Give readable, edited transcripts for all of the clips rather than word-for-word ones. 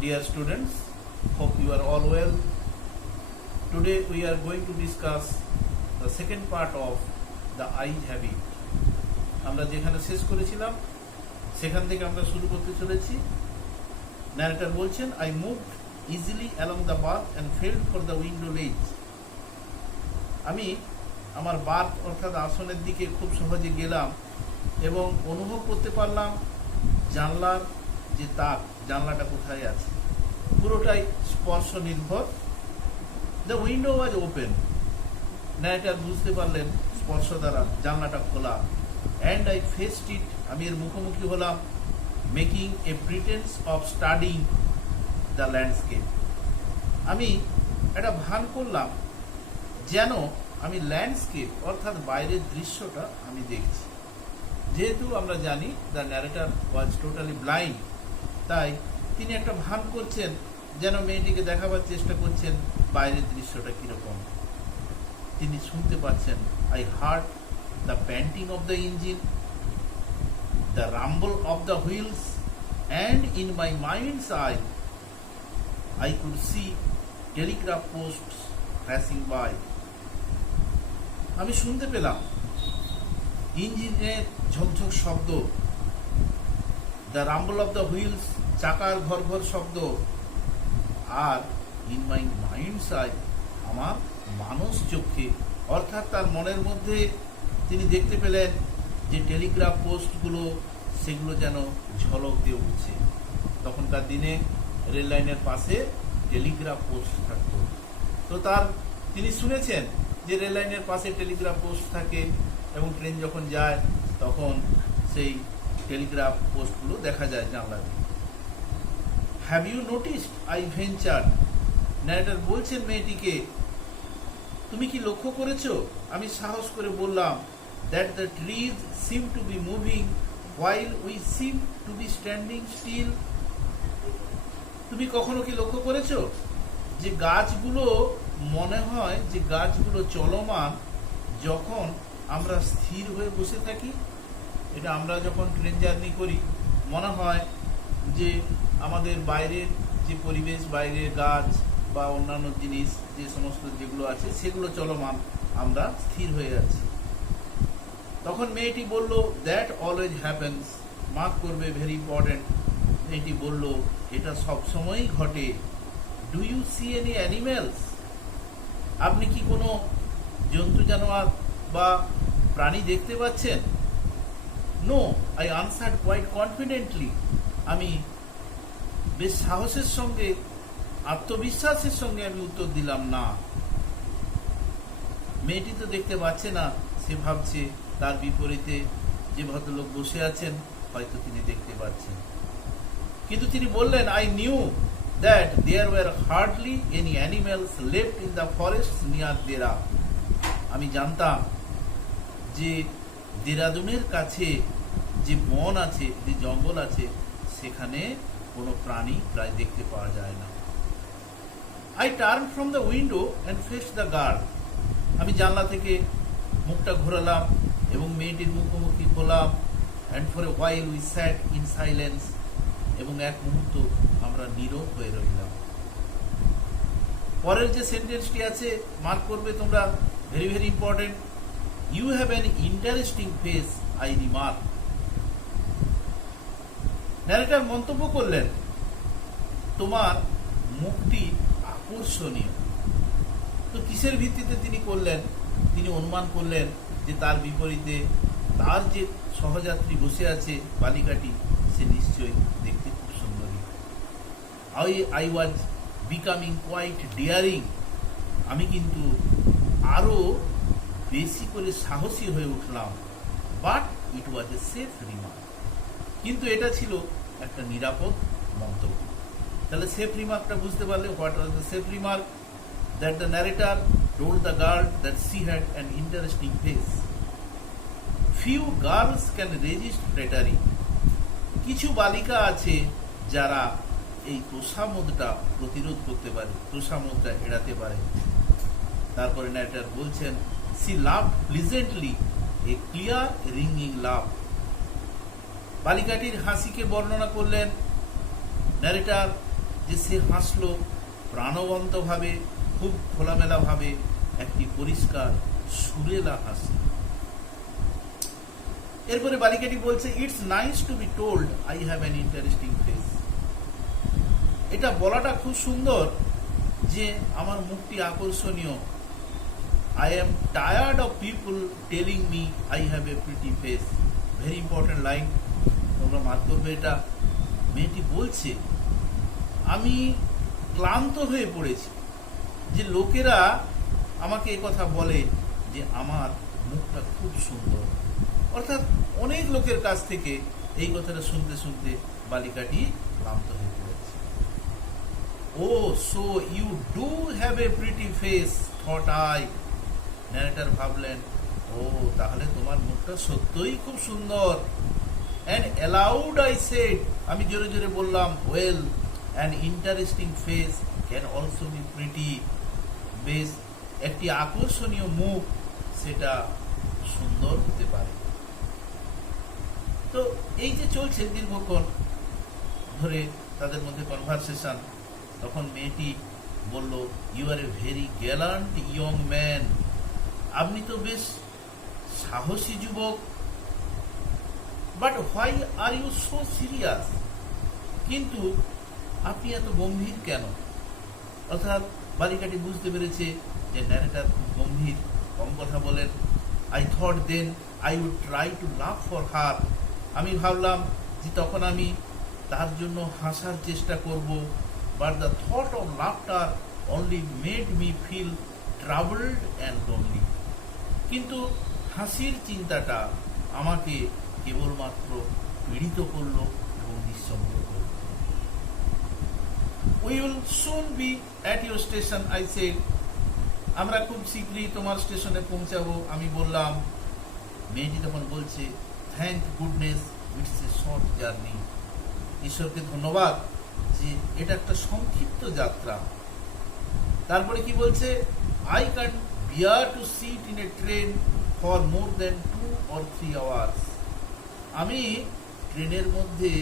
Dear students, hope you are all well. Today we are going to discuss the second part of the I habit. আমরা যেখানে শেষ করেছিলাম সেখান থেকে আমরা শুরু করতে চলেছি। ন্যারেটর বলছেন, I moved easily along the path and felt for the window ledge. আমি আমার বার্থ অর্থাৎ আসনের দিকে খুব সহজে গেলাম এবং অনুভব করতে পারলাম জানলার যে তাক, জানলাটা কোথায় আছে, পুরোটাই স্পর্শ নির্ভর। The window was open. Narrator বুঝতে পারলেন স্পর্শ দ্বারা জানলাটা খোলা। অ্যান্ড আই ফেসড ইট, আমি এর মুখোমুখি হলাম। Making A pretence of studying the landscape, আমি একটা ভান করলাম যেন আমি ল্যান্ডস্কেপ অর্থাৎ বাইরের দৃশ্যটা আমি দেখছি। যেহেতু আমরা জানি the narrator was totally blind, তাই তিনি একটা ভান করছেন যেন মেয়েটিকে দেখাবার চেষ্টা করছেন বাইরের দৃশ্যটা কিরকম। তিনি শুনতে পাচ্ছেন, I heard the panting of the engine, the rumble of the wheels, and in my minds I could see telegraph posts passing by. আমি শুনতে পেলাম ইঞ্জিনের ঝকঝক শব্দ, the rumble of the wheels, চাকার ঘর ঘর শব্দ, আর ইন মাই মাইন্ডস আই, আমার মানস চোখে অর্থাৎ তার মনের মধ্যে তিনি দেখতে পেলেন যে টেলিগ্রাফ পোস্টগুলো সেগুলো যেন ঝলক দিয়ে উঠছে। তখনকার দিনে রেল লাইনের পাশে টেলিগ্রাফ পোস্ট থাকত, তো তিনি শুনেছেন যে রেল লাইনের পাশে টেলিগ্রাফ পোস্ট থাকে এবং ট্রেন যখন যায় তখন সেই টেলিগ্রাফ পোস্টগুলো দেখা যায় জানলা দিয়ে। Have you noticed I venture, narrator বলছেন মেয়েটিকে, তুমি কি লক্ষ্য করেছো? আমি সাহস করে বললাম, that the trees seem to be moving while we seem to be standing still. তুমি কখনো কি লক্ষ্য করেছো যে গাছগুলো মনে হয় যে গাছগুলো চলমান যখন আমরা স্থির হয়ে বসে থাকি। এটা আমরা যখন ট্রেন জার্নি করি মনে হয় যে আমাদের বাইরের যে পরিবেশ, বাইরের গাছ বা অন্যান্য জিনিস যে সমস্ত যেগুলো আছে সেগুলো চলমান, আমরা স্থির হয়ে আছি। তখন মেয়েটি বলল, দ্যাট অলওয়েজ হ্যাপেন্স, মার্ক করবে, ভেরি ইম্পর্টেন্ট। মেয়েটি বলল, এটা সবসময়ই ঘটে। Do you see any animals, আপনি কি কোনো জন্তু জানোয়ার বা প্রাণী দেখতে পাচ্ছেন? No, I answered quite confidently, আমি বেশ সাহসের সঙ্গে, আত্মবিশ্বাসের সঙ্গে আমি উত্তর দিলাম, না। মেয়েটি তো দেখতে পাচ্ছে না, সে ভাবছে তার বিপরীতে যে ভদ্রলোক বসে আছেন হয়তো তিনি দেখতে পাচ্ছেন। কিন্তু তিনি বললেন, I knew that there were hardly any animals left in the forests near Dera. আমি জানতাম যে দেরাদুনের কাছে যে বন আছে, যে জঙ্গল আছে, সেখানে কোনো প্রাণী প্রায় দেখতে পাওয়া যায় না। I turned from the window and faced the guard. আমি জানলা থেকে মুখটা ঘোরালাম এবং মেয়েটির মুখোমুখি হলাম। and for a while we sat in silence. এবং এক মুহূর্ত আমরা নীরব হয়ে রইলাম। পরের যে সেন্টেন্সটি আছে মার্ক করবে তোমরা, very very important. You have an interesting face, I remark. Narrator মন্তব্য করলেন, তোমার মুখটি আকর্ষণীয়। তো কিসের ভিত্তিতে তিনি করলেন? তিনি অনুমান করলেন যে তার বিপরীতে তার যে সহযাত্রী বসে আছে বালিকাটি, সে নিশ্চয়ই দেখতে খুব সুন্দরী। আই ওয়াজ বিকামিং কোয়াইট ডিয়ারিং, আমি কিন্তু আরো বেশি করে সাহসী হয়ে উঠলাম। But it was a safe remark, কিন্তু এটা ছিল একটা নিরাপদ মন্তব্য। তাহলে সেফ রিমার্কটা বুঝতে পারলে, what was the safe remark? That the narrator told the girl that she had an interesting face. Few girls can resist flattery, কিছু বালিকা আছে যারা এই তোষামোদটা প্রতিরোধ করতে পারে, তোষামোদটা এড়াতে পারে। তারপরে ন্যারেটর বলছেন, সি লাভ প্লিজেন্টলি, এ ক্লিয়ার রিঙ্গিং লাভ। বালিকাটির হাসিকে বর্ণনা করলেন ন্যারেটর যে সে হাসলো প্রাণবন্তভাবে, খুব খোলামেলাভাবে, একটি পরিষ্কার সুরেলা হাসি। এরপরে বালিকাটি বলছে, it's nice to be told I have an interesting face. এটা বলাটা খুব সুন্দর যে আমার মুখটি আকর্ষণীয়। I am tired of people telling me I have a pretty face. Very important line. তোমরা মার্ক করবে এটা। মেয়েটি বলছে, আমি ক্লান্ত হয়ে পড়েছি যে লোকেরা আমাকে এই কথা বলে যে আমার মুখটা খুব সুন্দর। অর্থাৎ অনেক লোকের কাছ থেকে এই কথাটা শুনতে শুনতে বালিকাটি ক্লান্ত হয়ে পড়েছে। Oh so you do have a pretty face thought I. Narrator ভাবলেন, ও তাহলে তোমার মুখটা সত্যই খুব সুন্দর। অ্যান্ড অ্যালাউড আই সেড, আমি জোরে জোরে বললাম, well an interesting face can also be pretty. বেশ, একটি আকর্ষণীয় মুখ সেটা সুন্দর হতে পারে। তো এই যে চলছে দীর্ঘক্ষণ ধরে তাদের মধ্যে কনভারসেশন, তখন মেয়েটি বলল, you are a very gallant young man. আপনি তো বেশ সাহসী যুবক। But why are you so serious? কিন্তু আপনি এত গম্ভীর কেন? অর্থাৎ বালিকাটি বুঝতে পেরেছে যে ন্যারেটর খুব গম্ভীর, কম কথা বলেন। I thought then I would try to laugh for her. আমি ভাবলাম যে তখন আমি তার জন্য হাসার চেষ্টা করব। But the thought of laughter only made me feel travelled and lonely. কিন্তু হাসির চিন্তাটা আমাকে কেবলমাত্র পীড়িত করলো এবং নিঃসঙ্গ করল। We will soon B at your station, I said. আমরা খুব শীঘ্রই তোমার স্টেশনে পৌঁছাবো, আমি বললাম। মেয়েটি তখন বলছে, thank goodness it's a short journey. ঈশ্বরকে ধন্যবাদ যে এটা একটা সংক্ষিপ্ত যাত্রা। তারপরে কি বলছে, I can bear to sit in a train for more than 2 or 3 hours। আমি ট্রেনের মধ্যে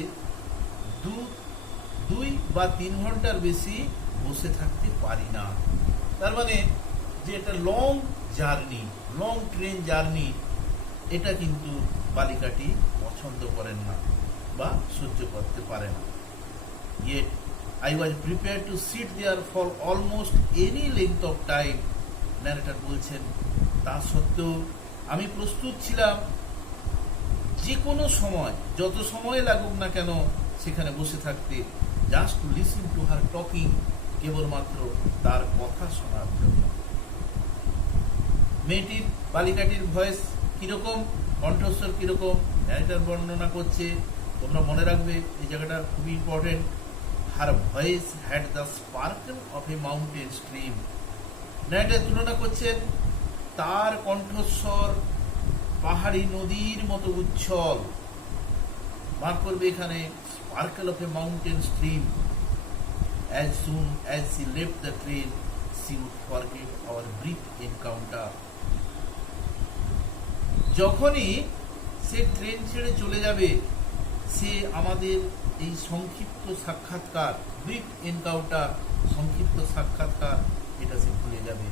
2 বা 3 ঘন্টার বেশি বসে থাকতে পারি না। তার মানে যে এটা long journey, long train journey, এটা কিন্তু বালিকাটি পছন্দ করেন না বা সহ্য করতে পারে না। Yet I was prepared to sit there for almost any length of time. Narrator বলছেন, তা সত্ত্বেও আমি প্রস্তুত ছিলাম যে কোনো সময়, যত সময় লাগুক না কেন, সেখানে বসে থাকতে, just to listen to her talking, কেবলমাত্র তার কথা শোনার জন্য। মেয়েটির, বালিকাটির ভয়েস কিরকম, কণ্ঠস্বর কিরকম, ন্যারেটর বর্ণনা করছে। তোমরা মনে রাখবে এই জায়গাটা খুবই important. Her voice had the sparkle of a mountain stream. Narrator তুলনা করছেন তার কণ্ঠস্বর পাহাড়ি নদীর মতো উচ্ছল। মার্ক করবে এখানে, sparkle of a mountain stream. As soon as she left the train, she would forget our brief encounter. যখনই সে ট্রেন ছেড়ে চলে যাবে, সে আমাদের এই সংক্ষিপ্ত সাক্ষাৎকার, ব্রিফ এনকাউন্টার, সংক্ষিপ্ত সাক্ষাৎকার, এটা সে ভুলে যাবে।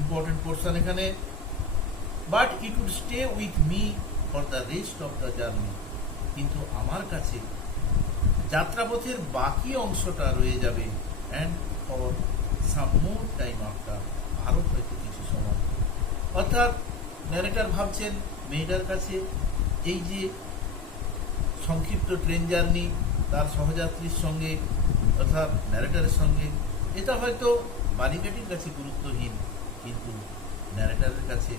ইম্পর্টেন্ট পোর্শন এখানে। But it would stay with me for the rest of the journey. কিন্তু আমার কাছে যাত্রাপথের বাকি অংশটা রয়ে যাবে, and for some more time after, আরও হয়তো কিছু সময়। অর্থাৎ ন্যারেটর ভাবছেন মেয়েটার কাছে এই যে সংক্ষিপ্ত ট্রেন জার্নি তার সহযাত্রীর সঙ্গে, অর্থাৎ ন্যারেটরের সঙ্গে, এটা হয়তো বালিকাটির কাছে গুরুত্বহীন, কিন্তু ন্যারেটরের কাছে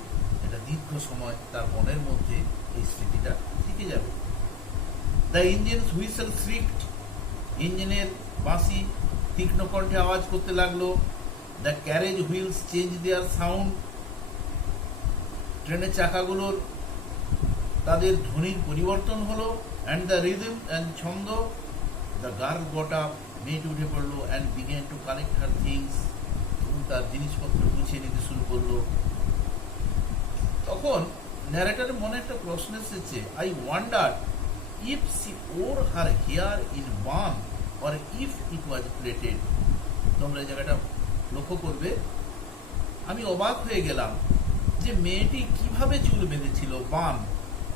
এটা দীর্ঘ সময় তার মনের মধ্যে এই স্মৃতিটা থেকে যাবে। The engine's whistle shrieked. ইঞ্জিনের বাঁশি তীক্ষ্ণ কণ্ঠে আওয়াজ করতে লাগলো। The carriage wheels change their sound. ট্রেনের চাকাগুলোর তাদের ধ্বনির পরিবর্তন হলো। অ্যান্ড দ্য রিদম অ্যান্ড ছন্দ। দ্য গার্ল গট আপ, মেয়েটি উঠে পড়লো। And began to collect her things, এবং তার জিনিসপত্র গুছিয়ে নিতে শুরু করলো। তখন ন্যারেটরের মনে একটা প্রশ্ন এসেছে, I wonder if she wore her hair in bun or if it was plaited. তোমরা এই জায়গাটা লক্ষ্য করবে, আমি অবাক হয়ে গেলাম যে মেয়েটি কিভাবে চুল বেঁধেছিল, বান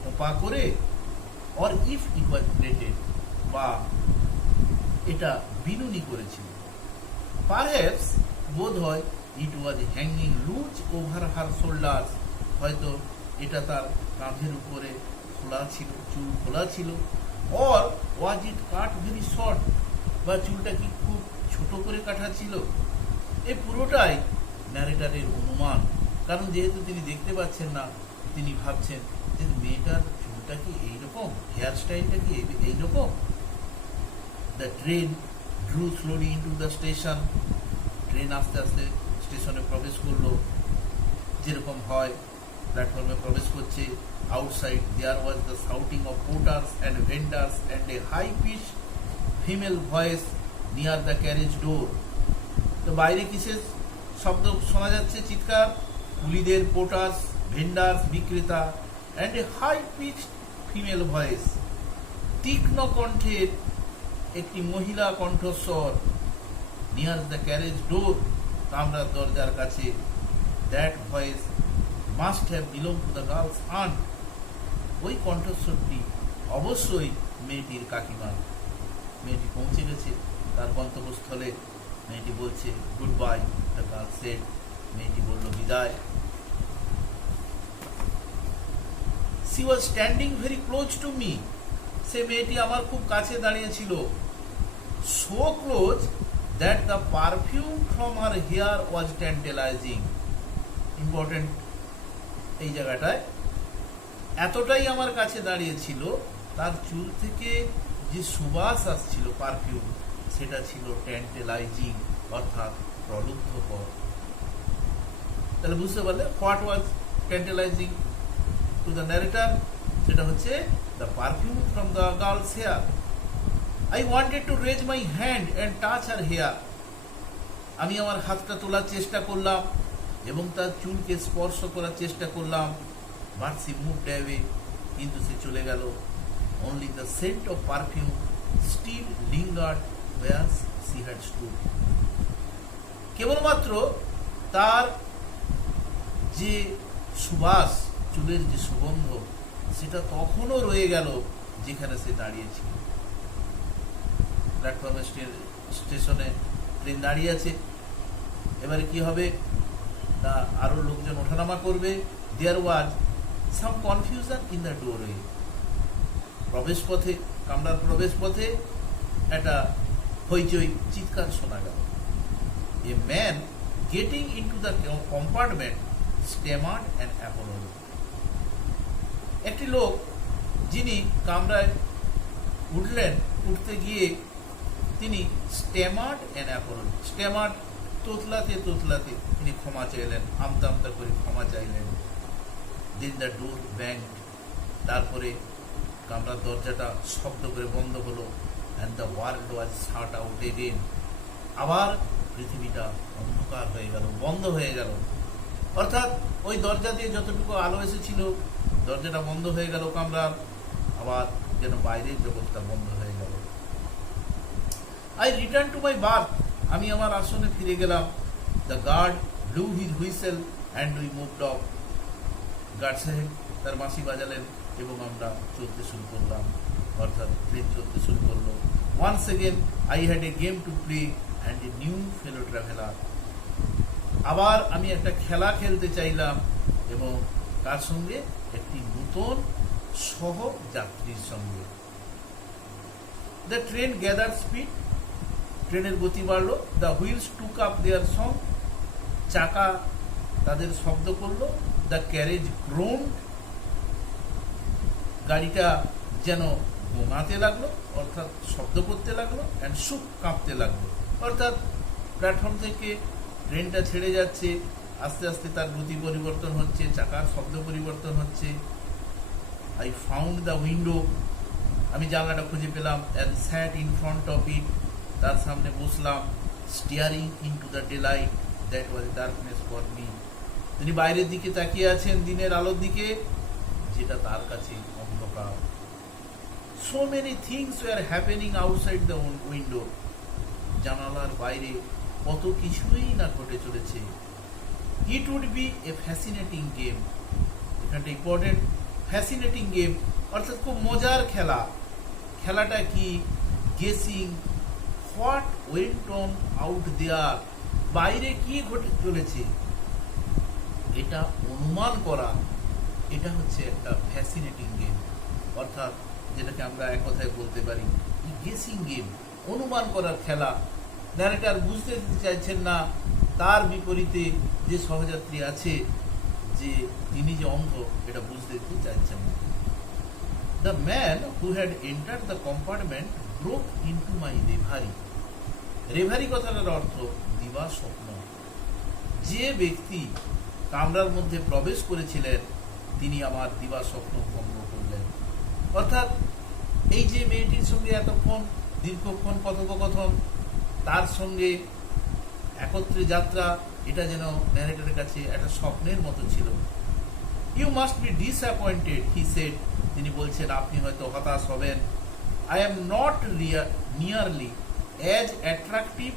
খোপা করে, or if it was plaited, বা এটা বিনুনি করেছিল। Perhaps বোধ হয় it was hanging loose over her shoulders, হয়তো এটা তার কাঁধের উপরে খোলা ছিল, চুল খোলা ছিল, or was it cut very short, বা চুলটা কি খুব ছোট করে কাটা ছিল। এই পুরোটাই ন্যারেটারের অনুমান, কারণ যেহেতু তিনি দেখতে পাচ্ছেন না, তিনি ভাবছেন যে মেয়েটার চুলটা কি এইরকম, হেয়ার স্টাইলটা কি এইরকম। The train drew slowly into the station, train আস্তে আস্তে স্টেশনে প্রবেশ করলো, যেরকম হয় প্ল্যাটফর্মে প্রবেশ করছে। Outside there was the shouting of porters and vendors and a high pitch female voice near the carriage door. তো বাইরে কিসের শব্দ শোনা যাচ্ছে, চিৎকার, কুলিদের, পোর্টার্স, ভেন্ডার্স, বিক্রেতা, and a high pitch female voice, তীক্ষ্ণ কণ্ঠের একটি মহিলা কণ্ঠস্বর, নিয়ার দ্য ক্যারেজ ডোর, কামরার দরজার কাছে। That voice must have belong to the girl's aunt, ওই কণ্ঠস্বরটি অবশ্যই মেয়েটির কাকিমা। মেয়েটি পৌঁছে গেছে তার গন্তব্যস্থলে, মেয়েটি বলছে good bye, the girl said, মেয়েটি বলল বিদায়। She was standing very close to me, সে মেয়েটি আমার খুব কাছে দাঁড়িয়েছিল। So close that the perfume from her hair was tantalizing. Important এই জায়গাটায়, এতটাই আমার কাছে দাঁড়িয়েছিল, তার চুল থেকে যে সুবাস আসছিল, পারফিউম, সেটা ছিল ট্যান্টেলাইজিং, অর্থাৎ প্রলুব্ধকর। তাহলে বুঝতে পারলে what was tantalising to the narrator, সেটা হচ্ছে the perfume from the girl's hair. I wanted to raise my hand and touch her hair. আমি আমার হাতটা তোলার চেষ্টা করলাম এবং তার চুলকে স্পর্শ করার চেষ্টা করলাম, but she moved away, কিন্তু সে চলে গেল। Only the scent of perfume still lingered where she had stood. কেবলমাত্র তার যে সুবাস, চুলের যে সুগন্ধ, সেটা তখনও রয়ে গেল যেখানে সে দাঁড়িয়েছিল। প্ল্যাটফর্মে স্টেশনে ট্রেন দাঁড়িয়ে আছে, এবারে কি হবে না, আরো লোকজন ওঠানামা করবে। দেয়ার ওয়াজ সাম কনফিউশন ইন দ্য ডোরওয়ে, প্রবেশ পথে, কামরার প্রবেশ পথে একটা হইচই, চিৎকার শোনা গেল। A man getting into the compartment stammered and apology, একটি লোক যিনি কামরায় উঠলেন, উঠতে গিয়ে তিনি স্ট্যামার্ড অ্যান্ড অ্যাপোলজি, স্ট্যামার্ড তোতলাতে তোতলাতে তিনি ক্ষমা চাইলেন, আমতা আমতা করে ক্ষমা চাইলেন। দেন দ্য ডোর ব্যাংড, তারপরে কামরার দরজাটা শব্দ করে বন্ধ হলো। And the world was shut out again, আবার পৃথিবীটা অন্ধকার হয়ে গেল, বন্ধ হয়ে গেল। অর্থাৎ ওই দরজা দিয়ে যতটুকু আলো এসেছিল, দরজাটা বন্ধ হয়ে গেল কামরার, আবার যেন বাইরের জগৎটা বন্ধ হয়ে গেল। I return to my berth, আমি আমার আসনে ফিরে গেলাম। The guard blew his whistle and we moved off, guard সাহেব তার বাঁশি বাজালেন এবং আমরা চলতে শুরু করলাম, অর্থাৎ ট্রেন চলতে শুরু করলো। Once again I had a game to play and a new fellow traveller, আবার আমি একটা খেলা খেলতে চাইলাম এবং তার সঙ্গে একটি নতুন সহযাত্রীর সঙ্গে। দ্য ট্রেন গ্যাদার স্পিড, ট্রেনের গতি বাড়লো। The wheels took up their song, চাকা তাদের শব্দ করলো। দ্য ক্যারেজ গ্রোন্ড, গাড়িটা যেন গোঙাতে লাগলো, অর্থাৎ শব্দ করতে লাগলো। অ্যান্ড শুক, কাঁপতে লাগলো, অর্থাৎ প্ল্যাটফর্ম থেকে ট্রেনটা ছেড়ে যাচ্ছে, আস্তে আস্তে তার গতি পরিবর্তন হচ্ছে, চাকার শব্দ পরিবর্তন হচ্ছে। আই ফাউন্ড দ্য উইন্ডো, আমি জানলাটা খুঁজে পেলাম। And sat in front of it, তার সামনে বসলাম। Staring into the daylight that was darkness for me, তিনি বাইরের দিকে তাকিয়ে আছেন, দিনের আলোর দিকে, যেটা তার কাছে অন্ধকার। So many things were happening outside the window. জানালার বাইরে কত কিছুই না ঘটে চলেছে। It would be a fascinating game. এটা ইম্পর্টেন্ট, ফ্যাসিনেটিং গেম অর্থাৎ খুব মজার খেলা। খেলাটা কি? Guessing what went on out there, বাইরে কি ঘটে চলেছে এটা অনুমান করা। এটা হচ্ছে একটা ফ্যাসিনেটিং গেম, অর্থাৎ যেটাকে আমরা এক কথায় বলতে পারি গেসিং গেম, অনুমান করার খেলা। ন্যারেটর বুঝতে দিতে চাইছেন না, তার বিপরীতে যে সহযাত্রী আছে যে তিনি যে অন্ধ এটা বুঝতে দিতে চাইছেন না। The man who had entered the compartment broke into my reverie. Reverie কথাটার অর্থ দিবা স্বপ্ন। যে ব্যক্তি কামরার মধ্যে প্রবেশ করেছিলেন তিনি আমার দিবা স্বপ্ন ভঙ্গ করলেন। অর্থাৎ এই যে মেয়েটির সঙ্গে এতক্ষণ দীর্ঘক্ষণ কথোপকথন, তার সঙ্গে একত্রে যাত্রা, এটা যেন ন্যারেটরের কাছে একটা স্বপ্নের মতো ছিল। You must be disappointed he said, তিনি বলছেন আপনি হয়তো হতাশ হবেন। I am not nearly as attractive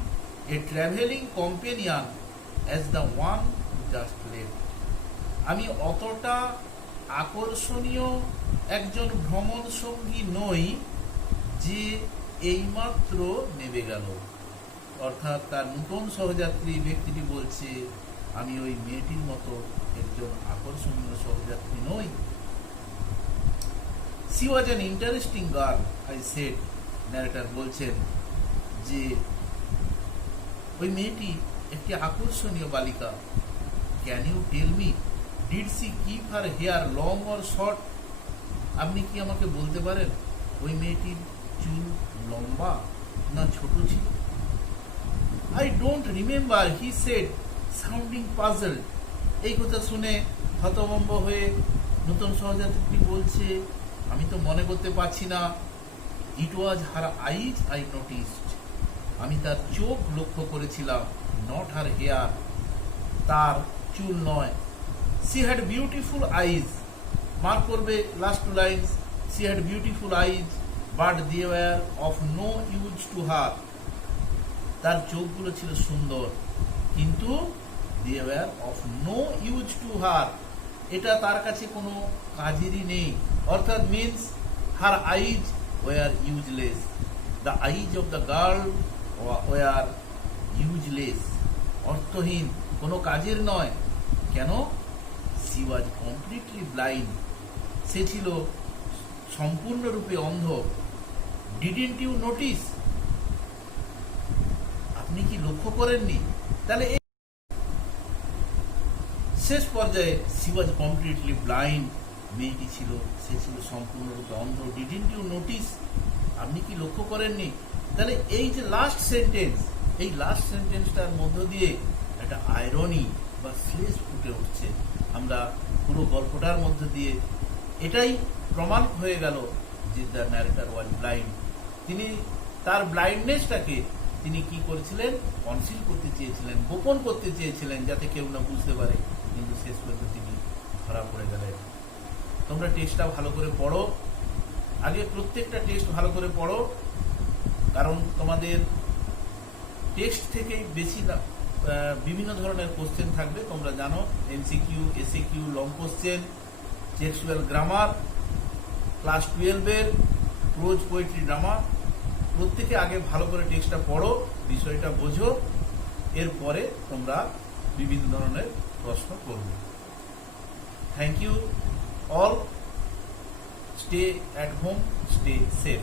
a travelling companion as the one just left. আমি অতটা আকর্ষণীয় একজন ভ্রমণ সঙ্গী নই যে এইমাত্র নেমে গেল। অর্থাৎ তার নতুন সহযাত্রী ব্যক্তিটি বলছে আমি ওই মেয়েটির মতো একজন আকর্ষণীয় সহযাত্রী নই। She was an interesting girl, I said. Narrator বলছেন যে ওই মেয়েটি একটি আকর্ষণীয় বালিকা। Can you tell me, did she keep her hair long or short? আপনি কি আমাকে বলতে পারেন ওই মেয়েটির চুল লম্বা না ছোট ছিল? I don't remember, he said, sounding puzzled. এই কথা শুনে হতভম্ব হয়ে নতুন সহযাত্রী বলছে আমি তো মনে করতে পারছি না। It was her eyes I noticed. আমি তার চোখ লক্ষ্য করেছিলাম, not her hair, তার চুল নয়। She had beautiful eyes. Mark করবে last two lines. She had beautiful eyes, but they were of no use to her. তার চোখগুলো ছিল সুন্দর কিন্তু they were of no use to her, এটা তার কাছে কোনো কাজেরই নেই। অর্থাৎ means her eyes were useless. The eyes of the girl were useless, অর্থহীন, কোনো কাজের নয়। কেন? she was completely blind. সে ছিল সম্পূর্ণরূপে অন্ধ। didn't you notice? আপনি কি লক্ষ্য করেননি? তাহলে শেষ পর্যায়ে she was completely blind, মেয়েটি ছিল, সে ছিল সম্পূর্ণরূপে অন্ধ। didn't you notice? আপনি কি লক্ষ্য করেননি? তাহলে এই যে লাস্ট সেন্টেন্স, এই লাস্ট সেন্টেন্সটার মধ্য দিয়ে একটা আয়রনি বা শ্লেষ ফুটে উঠছে। আমরা পুরো গল্পটার মধ্য দিয়ে এটাই প্রমাণ হয়ে গেল যে দ্য ন্যারেটর ওয়াজ ব্লাইন্ড। তিনি তার ব্লাইন্ডনেসটাকে তিনি কি করেছিলেন? কনসিল করতে চেয়েছিলেন, গোপন করতে চেয়েছিলেন যাতে কেউ না বুঝতে পারে, কিন্তু শেষ পর্যন্ত তিনি ধরা পড়ে গেলেন। তোমরা টেক্সটটা ভালো করে পড়ো, আগে প্রত্যেকটা টেক্সট ভালো করে পড়ো, কারণ তোমাদের টেক্সট থেকেই বেশি বিভিন্ন ধরনের কোশ্চেন থাকবে। তোমরা জানো MCQ, SAQ, long question, textual grammar, class 12-এর প্রোজ, পোয়েট্রি, ড্রামা। প্রত্যেকে আগে ভালো করে টেক্সটটা পড়ো, বিষয়টা বোঝো, এরপরে তোমরা বিভিন্ন ধরনের প্রশ্ন করবে। Thank you all, stay at home, stay safe.